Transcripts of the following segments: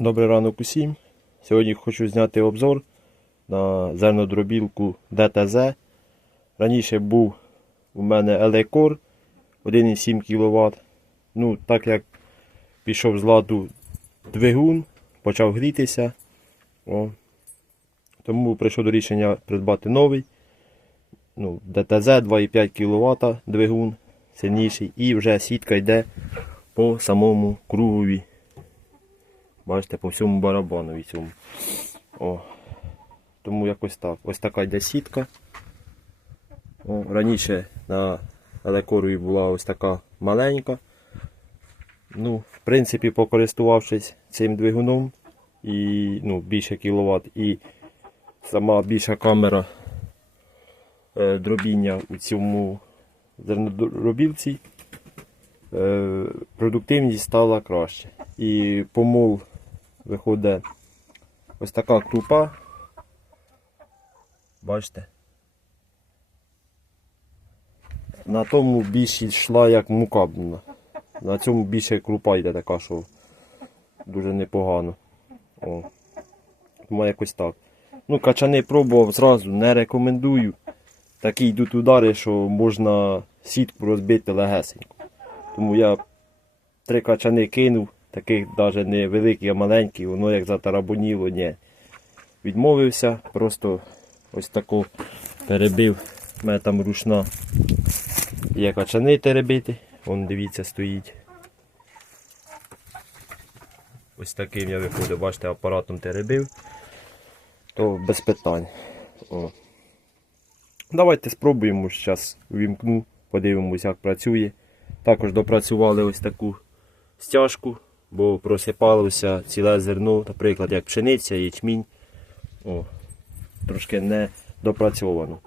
Добрий ранок усім. Сьогодні хочу зняти обзор на зернодробілку ДТЗ. Раніше був у мене Елекор 1,7 кВт. Ну, так як пішов з ладу двигун, почав грітися. О. Тому прийшов до рішення придбати новий. Ну, ДТЗ 2,5 кВт двигун сильніший. І вже сітка йде по самому кругові. Бачите, по всьому барабанові цьому. О. Тому якось так. Ось така йде сітка. О, раніше на елекорові була ось така маленька. Ну, в принципі, покористувавшись цим двигуном і ну, більше кіловат, і сама більша камера е, дробіння у цьому зернодробілці, е, продуктивність стала краще. І помол виходить ось така крупа. Бачите? На тому більше йшла як мука. На цьому більше крупа йде така, що дуже непогано. О. Тому якось так. Ну, качани пробував зразу, не рекомендую. Такі йдуть удари, що можна сітку розбити легесенько. Тому я три качани кинув, таких навіть не великі, а маленькі, воно як затарабоніло, ні. Відмовився, просто ось таку перебив. У мене там рушна є качани теребити. Вон дивіться, стоїть. Ось таким я виходив, бачите, апаратом теребив. То без питань. О. Давайте спробуємо зараз увімкну, подивимось, як працює. Також допрацювали ось таку стяжку, бо просипалося ціле зерно, наприклад, як пшениця, ячмінь. О, трошки не допрацьовано.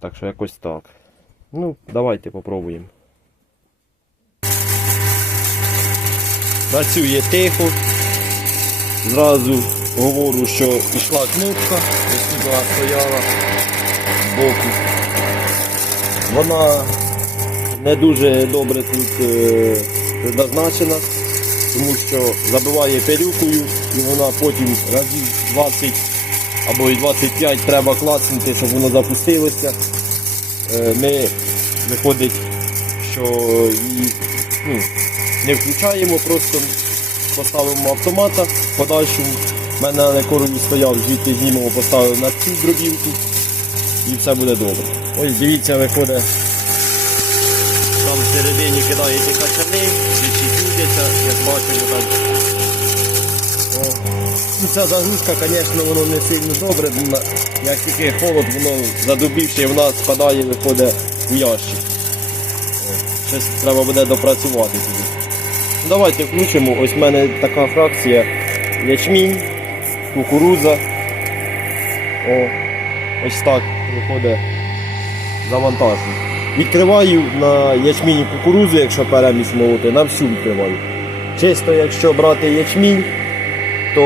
Так що якось так. Ну, давайте попробуємо. Працює тихо. Зразу говорю, що пішла кнопка, ось туди стояла збоку. Вона не дуже добре тут е, предназначена, тому що забиває пилюкою і вона потім разів 20 або і 25 треба клацнути, щоб воно запустилося. Е, Ми виходить, що її ну, не включаємо, просто поставимо автомата. Подальшому в мене на корові стояв, звідти знімемо, поставив на цю дробілку і все буде добре. Ось дивіться, виходить. Там всередині кидаєте качани, відчіпюєте, як бачимо там. О. Ну, Ця загрузка, звісно, воно не сильно добре, як тільки холод, воно задубівши, вона спадає, виходить у ящик. О, Щось треба буде допрацювати тоді. Ну, Давайте включимо. Ось в мене така фракція ячмінь, кукуруза. О, ось так виходить завантаження. Відкриваю на ячмінь і кукурузу, якщо перемість молоти, на всю відкриваю. Чисто якщо брати ячмінь, то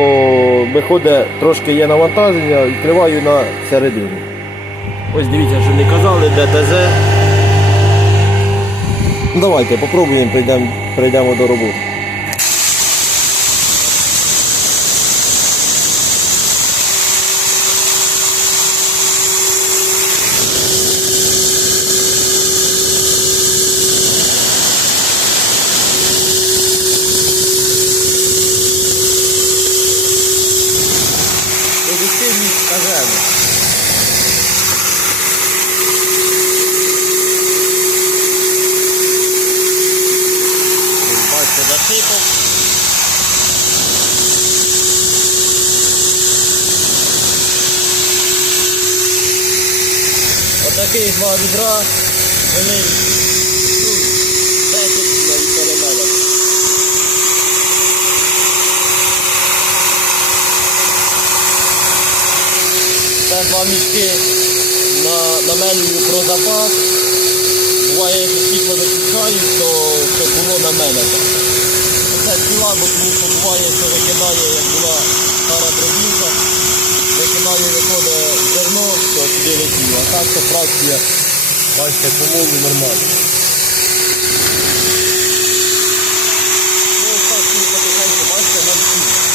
виходить трошки є навантаження, відкриваю на середину. Ось дивіться, що не казали, ДТЗ. Ну, Давайте попробуємо, прийдемо, прийдемо до роботи. Скажемо. Бачите, засипав. Отакий два відра, вони ну, 10 навіть перемели. Це два мішки на, на меню про запас. Буває, якщо світло виключаю, то щоб було на мене. Це ціла, бо тому що буває, що викидає, як була стара дробінка, викидає, виходить зерно, то туди летіло. А так то фракція, бачите, помолу нормально. Ну, ось так, потихеньку, бачите, на всі.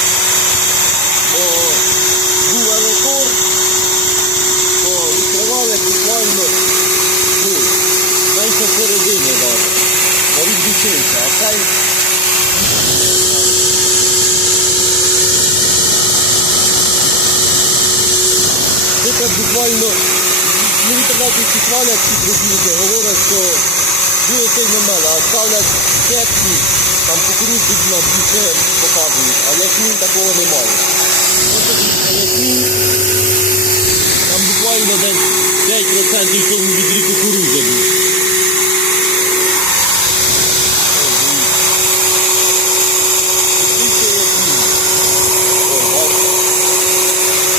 Буквально ну, в інтернеті всі хвалять ці пробілки, говорять, що дуже сильно меле, а ставлять кепки, там кукурудзу на більше показують, а ясмін такого немає. Ось тут ясмін, там буквально десь 5% цьому відрі кукурудзи був. Дивіться, ясмін. Ось, бачите.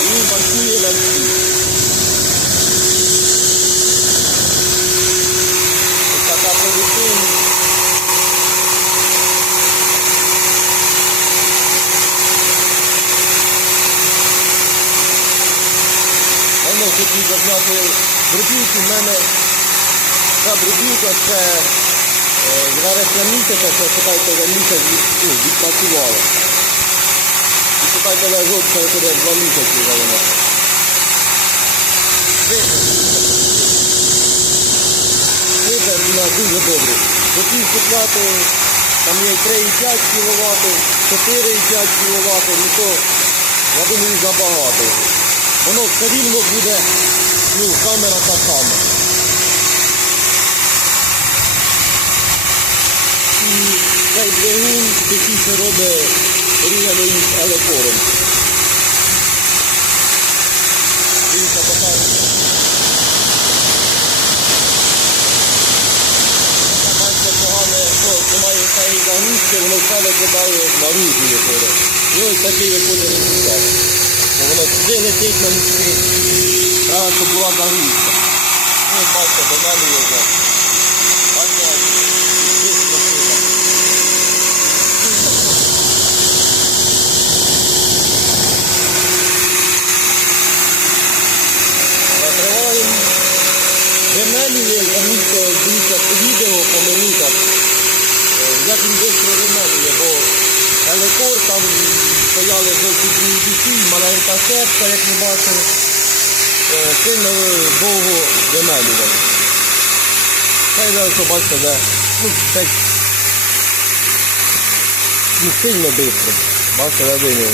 І він працює на всі. Ось така продуктивність. Хотів зазняти дробілку. В мене ця дробілка це е, з вересня місяця, це читайте за місяць ну, відпрацювала. І читайте за год, це буде два місяці вже вона. Витер вона дуже добре. Хотів купляти, там є 3,5 кВт, 4,5 кВт, ну то, я думаю, забагато. Воно все рівно буде, ну, камера та сама. І цей двигун тихіше робить порівняно із елекором. Дивіться, погане, немає цієї загрузки, воно все викидає наружу виходить. І ось такий виходить результат. Бо воно сюди летить на місці. Треба, щоб була загрузка. Ну, ось бачите, до мене є вже. Бачите, десь красиво. Закриваємо. Ремелює, тому що відео, по минутах, е, як він швидко ремелює, бо елекор там стояли зовсім душі, маленька сетка, як ми бачили, е, сильно довго ремелювали. Це я що бачите, де, ну, це, ну, сильно швидко. Бачите, де вимінює.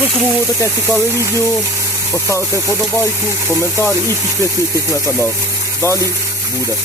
Ну, кому було таке цікаве відео, поставте вподобайку, коментар і підписуйтесь на канал. Далі буде.